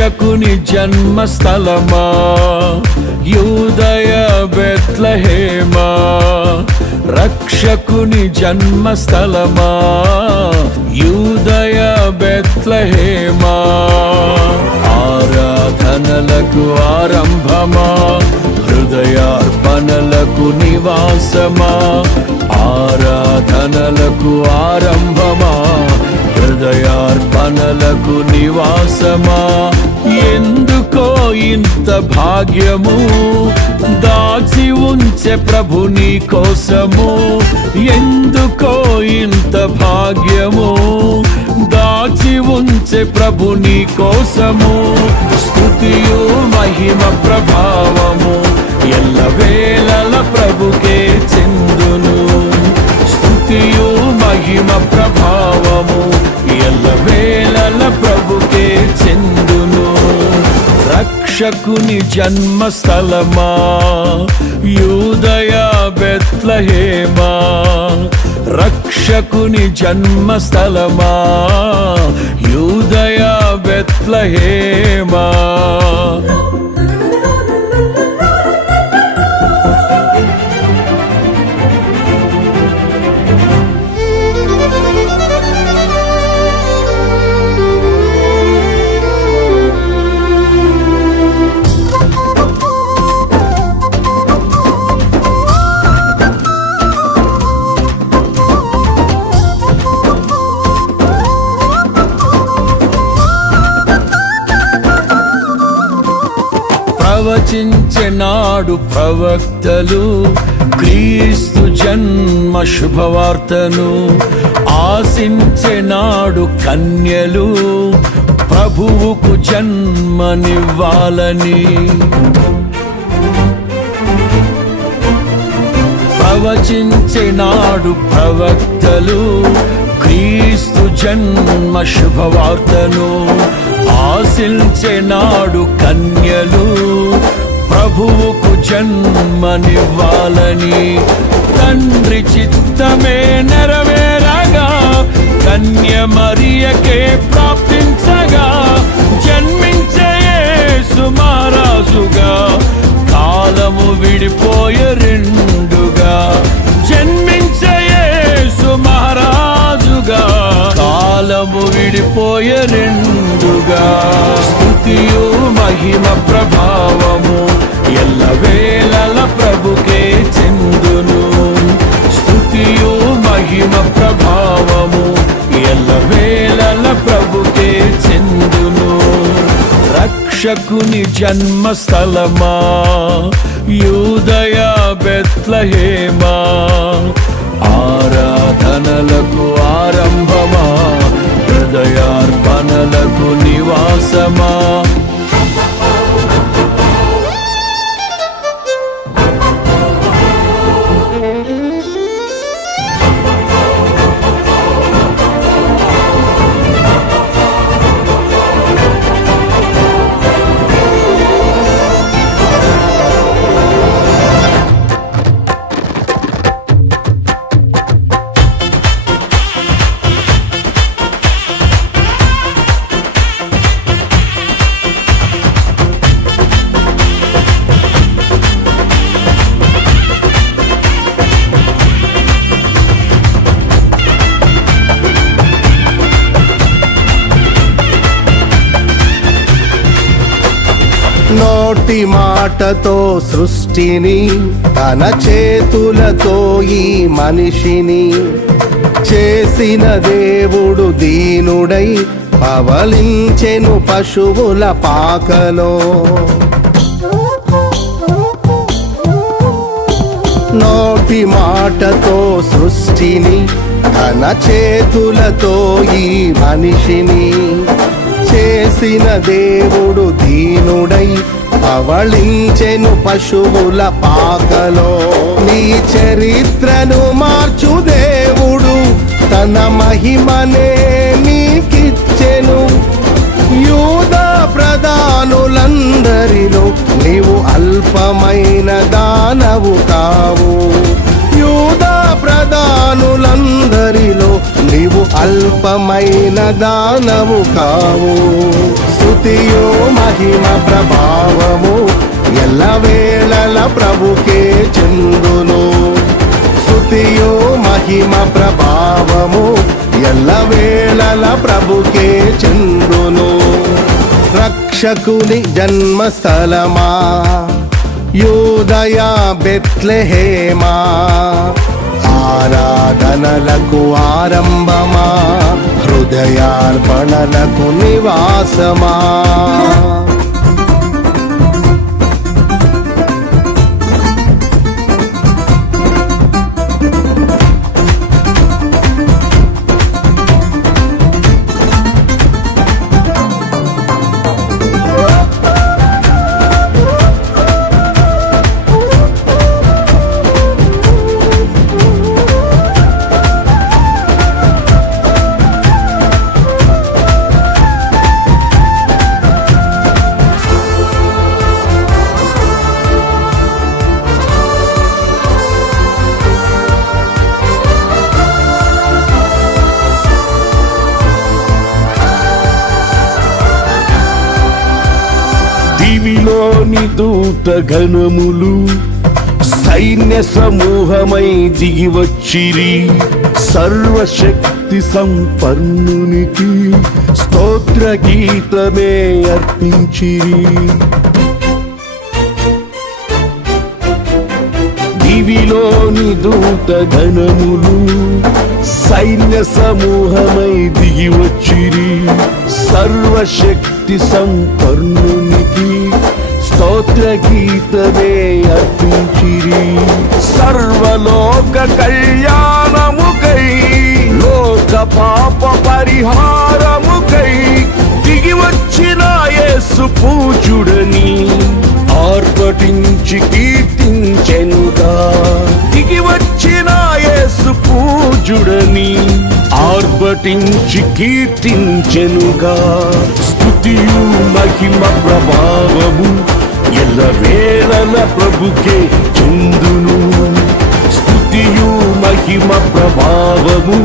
రక్షకుని జన్మస్థలమా యూదయ బెత్లెహేమా, రక్షకుని జన్మస్థలమా యూదయ బెత్లెహేమా. ఆరాధనలకు ఆరంభమా, హృదయార్పణలకు నివాసమా, ఆరాధనలకు ఆరంభమా, హృదయార్పణలకు నివాసమా. ఎందుకో ఇంత భాగ్యము దాచి ఉంచే ప్రభు నీ కోసము, ఎందుకో ఇంత భాగ్యము దాచి ఉంచే ప్రభు నీ కోసము. స్తుతియు మహిమ ప్రభావము ఎల్లవేళల ప్రభుకే చెందును, స్తుతియు మహిమ ప్రభావము ఎల్లవేళల ప్రభుకే చెందును. రక్షకుని జన్మస్థలమా యూదయ బెత్లెహేమా, రక్షకుని జన్మస్థలమా యూదయ బెత్లెహేమా. ప్రవచించెనాడు ప్రవక్తలు క్రీస్తు జన్మ శుభవార్తను, ఆశించెనాడు కన్యలు ప్రభువుకు జన్మనివ్వాలని. ప్రవచించెనాడు ప్రవక్తలు క్రీస్తు జన్మ శుభవార్తను, ఆశించెనాడు కన్యలు ప్రభువుకు జన్మనివ్వాలని. తండ్రి చిత్తమే నెరవేరగా కన్య మరియకే ప్రాప్తించగా, జన్మించే యేసు మహారాజుగా కాలము విడిపోయే రెండుగా, జన్మించే యేసు మహారాజుగా కాలము విడిపోయే రెండుగా. స్తుతియు మహిమ ప్రభావము ఎల్లవేళల ప్రభుకే చెందును, స్తుతియు మహిమ ప్రభావము ఎల్లవేళల ప్రభుకే చెందును. రక్షకుని జన్మస్థలమా యూదయ బెత్లెహేమా, ఆరాధనలకు ఆరంభమా, హృదయార్పణలకు నివాసమా. నోటి మాటతో సృష్టిని, తన చేతులతో ఈ మనిషిని చేసిన దేవుడు దీనుడై పవలించెను పశువుల పాకలో. నోటి మాటతో సృష్టిని, తన చేతులతో ఈ మనిషిని చేసిన దేవుడు దీనుడై పవళించెను పశువుల పాకలో. నీ చరిత్రను మార్చు దేవుడు తన మహిమనే నీకిచ్చెను. యూదా ప్రధానులందరిలో నీవు అల్పమైన దానవు కావు, యూదా ప్రధానులందరిలో నీవు నీవు అల్పమైన దానవు కావు. స్తుతియు మహిమ ప్రభావము ఎల్లవేళల ప్రభుకే చెందును. స్తుతియు మహిమ ప్రభావము ఎల్లవేళల ప్రభుకే చెందును. రక్షకుని జన్మస్థలమా యూదయ బెత్లెహేమా, ఆరాధనలకు ఆరంభమా హృదయార్పణలకు నివాసమా. దివిలోని దూత గణములు సైన్య సమూహమై దిగి వచ్చిరి. సర్వశక్తి సంపన్నునికి స్తోత్ర గీతమే అర్పించిరి. దివిలోని దూత గణములు సైన్య సమూహమై దిగి వచ్చిరి. సర్వశక్తి సంపన్నునికి స్తోత్ర గీతమే అర్పించిరి. సర్వలోక కళ్యాణముకై లోక పాప పరిహారముకై దిగి వచ్చిన యేసు పూజుడని ఆర్భటించి కీర్తించెనుగా. దిగి వచ్చిన యేసు పూజుడని ఆర్భటించి కీర్తించెనుగా. స్తుతియు మహిమ ప్రభావము ఎల్లవేళల ప్రభుకే చెందును. స్తుతియు మహిమ ప్రభావము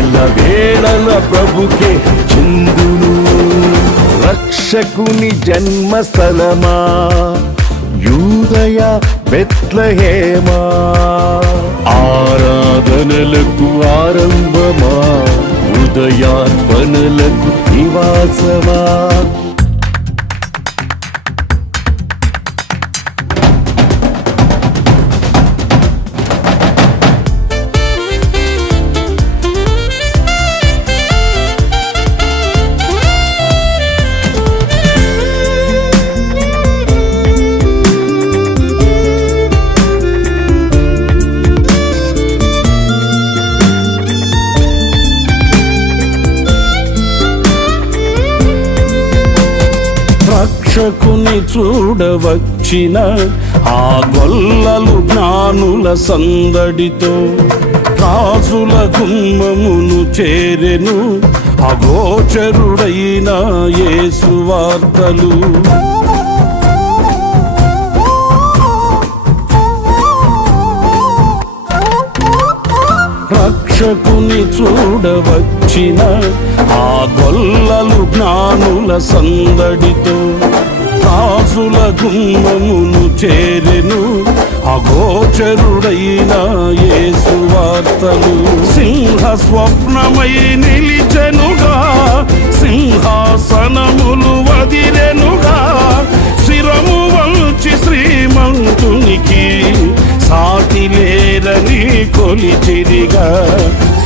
ఎల్లవేళల ప్రభుకే చెందును. రక్షకుని జన్మస్థలమా యూదయ బెత్లెహేమా, ఆరాధనలకు ఆరంభమా హృదయార్పణలకు నివాసమా. రక్షకుని చూడవచ్చిన ఆ గొల్లలు జ్ఞానుల సందడితో రాజుల గుమ్మమును చేరెను అగోచరుడైన యేసు వార్తలు. రక్షకుని చూడవచ్చిన ఆ గొల్లలు జ్ఞానుల సందడితో రాజుల గుమ్మమును చేరెను అగోచరుడైన యేసు వార్తలు. సింహ స్వప్నమై నిలిచెనుగా, సింహాసనములు వదిలెనుగా. శిరము వంచి శ్రీమంతునికి సాటి లేరని కొలిచిరిగా.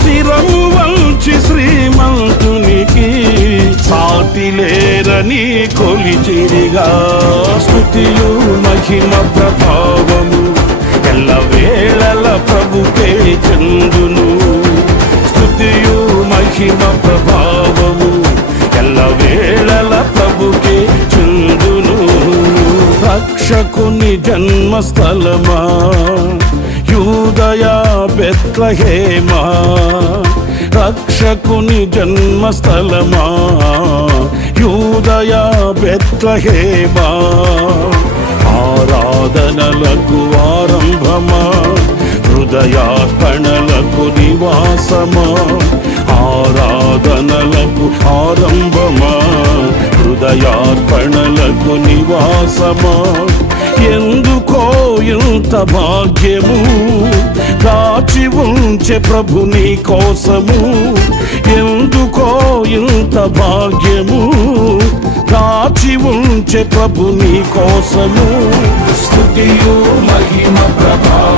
శిరము వంచి శ్రీమంతునికి సాటి లేరని కొలిచిరిగా. స్తుతియు మహిమ ప్రభావము ఎల్లవేళల ప్రభుకే చెందును. స్తుతియు మహిమ ప్రభావము ఎల్లవేళల ప్రభుకే చెందును. రక్షకుని జన్మస్థలమా యూదయ బెత్లెహేమా, రక్షకుని జన్మస్థలమా యూదయ బెత్లెహేమా, ఆరాధనలకు ఆరంభమా హృదయార్పణలకు అర్పణలకు నివాసమా, ఆరాధనలకు ఆరంభమా, హృదయార్పణలకు నివాసమా. ఎందుకో ఇంత భాగ్యము కాచి ఉంచే ప్రభు నీ కోసము, ఎందుకో ఇంత భాగ్యము కాచి ఉంచే ప్రభు నీ కోసము. స్తుతియు మహిమ ప్రభావ